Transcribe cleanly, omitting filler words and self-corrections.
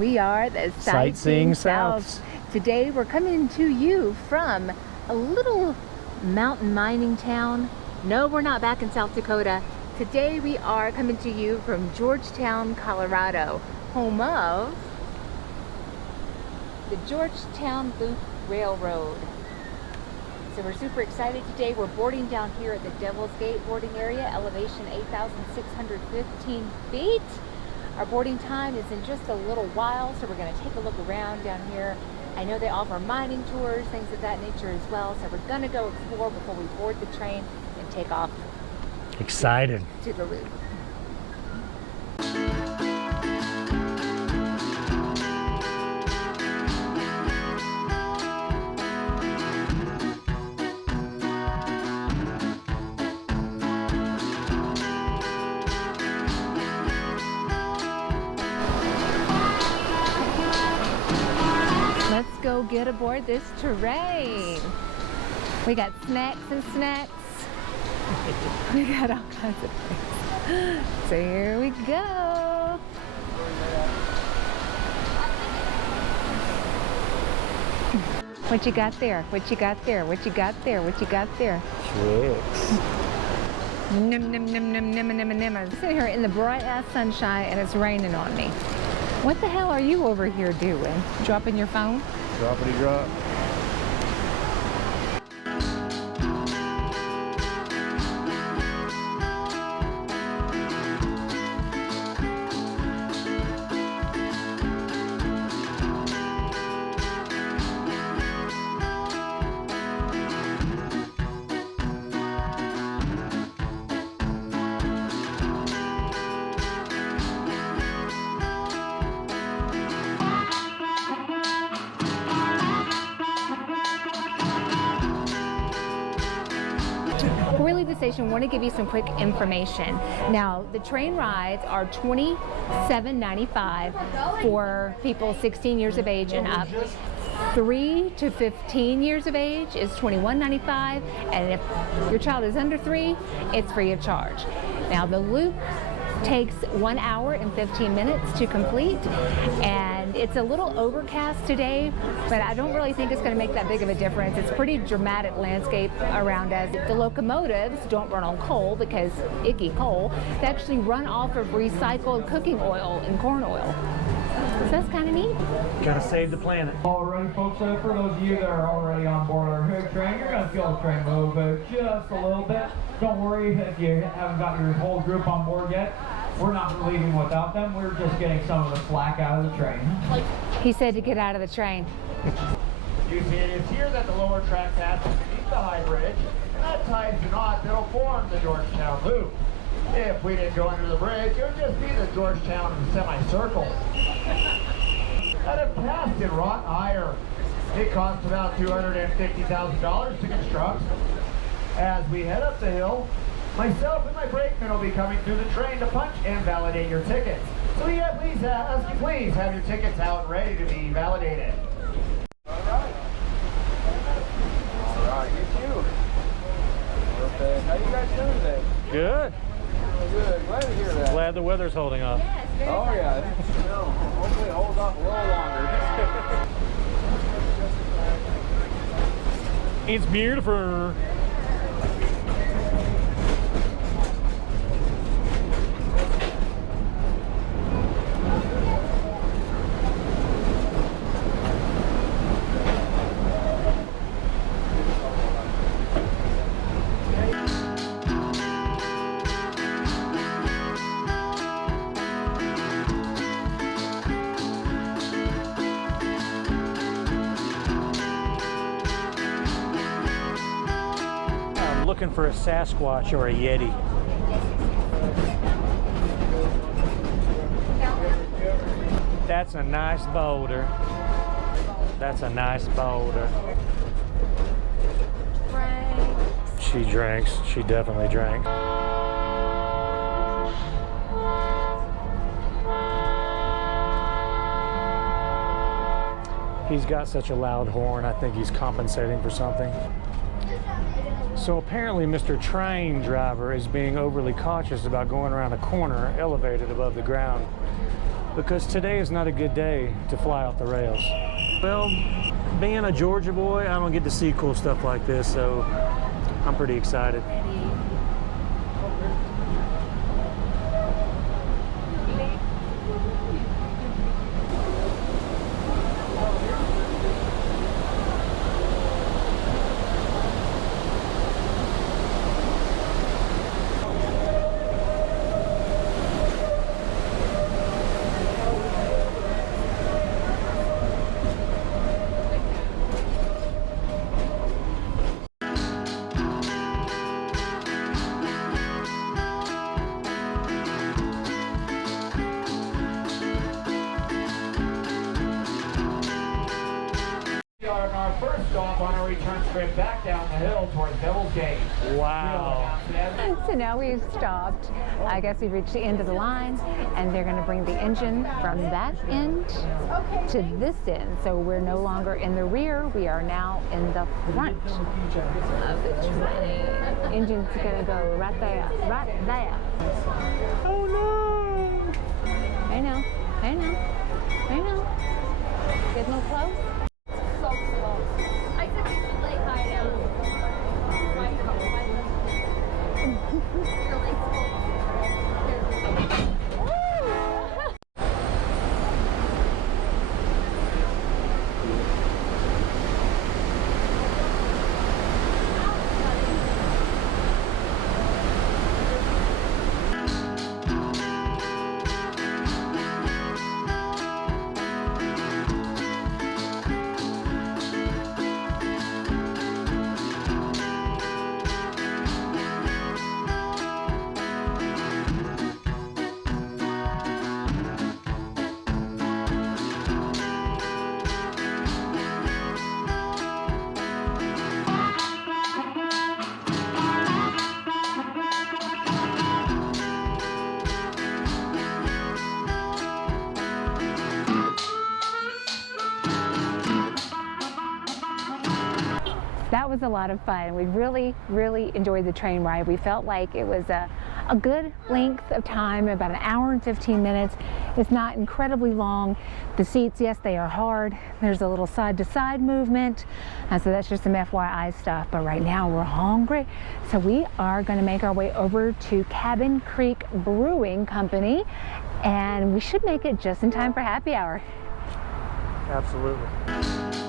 We are the Sightseeing Souths. Today we're coming to you from a little mountain mining town. No, we're not back in South Dakota. Today we are coming to you from Georgetown, Colorado, home of the Georgetown Loop Railroad. So we're super excited today. We're boarding down here at the Devil's Gate boarding area, elevation 8,615 feet. Our boarding time is in just a little while, so we're going to take a look around down here. I know they offer mining tours, things of that nature as well, so we're going to go explore before we board the train and take off. Excited. To the loop. Let's go get aboard this train. We got snacks and snacks. We got all kinds of things. So here we go. What you got there? What you got there? What you got there? What you got there? Tricks. Nim, nim, nim, nim, nim, nim, nim. I'm sitting here in the bright ass sunshine and it's raining on me. What the hell are you over here doing? Dropping your phone? Droppity drop. Before we leave the station, I want to give you some quick information. Now, the train rides are $27.95 for people 16 years of age and up. 3 to 15 years of age is $21.95, and if your child is under 3, it's free of charge. Now, the loop takes 1 hour and 15 minutes to complete, and it's a little overcast today, but I don't really think it's going to make that big of a difference. It's pretty dramatic landscape around us. The locomotives don't run on coal because icky coal. They actually run off of recycled cooking oil and corn oil. So that's kind of neat. Gotta save the planet. Alright folks, so for those of you that are already on board our hood train, you're going to feel the train move just a little bit. Don't worry if you haven't got your whole group on board yet. We're not leaving without them. We're just getting some of the slack out of the train. He said to get out of the train. You see, it is here that the lower track passes beneath the high bridge, and that ties the knot that'll form the Georgetown Loop. If we didn't go under the bridge, it would just be the Georgetown semicircle. That had passed in wrought iron. It cost about $250,000 to construct. As we head up the hill, myself and my brakeman will be coming through the train to punch and validate your tickets. So yeah, please have your tickets out and ready to be validated. Alright, you too. Okay, how you guys doing today? Good. Good, glad to hear that. Glad the weather's holding up. Yes, very Oh yeah, hopefully it holds off a little longer. It's beautiful. Looking for a Sasquatch or a Yeti. That's a nice boulder. That's a nice boulder. She drinks. She definitely drank. He's got such a loud horn, I think he's compensating for something. So apparently Mr. Train Driver is being overly cautious about going around a corner elevated above the ground. because today is not a good day to fly off the rails. Well, being a Georgia boy, I don't get to see cool stuff like this, so I'm pretty excited. We are on our first stop on our return trip back down the hill towards Devil's Gate. Wow. So now we've stopped. I guess we've reached the end of the line, and they're going to bring the engine from that end to this end. So we're no longer in the rear. We are now in the front of the train. Engine's going to go right there, right there. Oh no! I know, I know, I know. Getting a little close. I said you should like hide out. That was a lot of fun. We really, really enjoyed the train ride. We felt like it was a good length of time, about an hour and 15 minutes. It's not incredibly long. The seats, yes, they are hard. There's a little side-to-side movement. So that's just some FYI stuff. But right now we're hungry. So we are going to make our way over to Cabin Creek Brewing Company. And we should make it just in time for happy hour. Absolutely.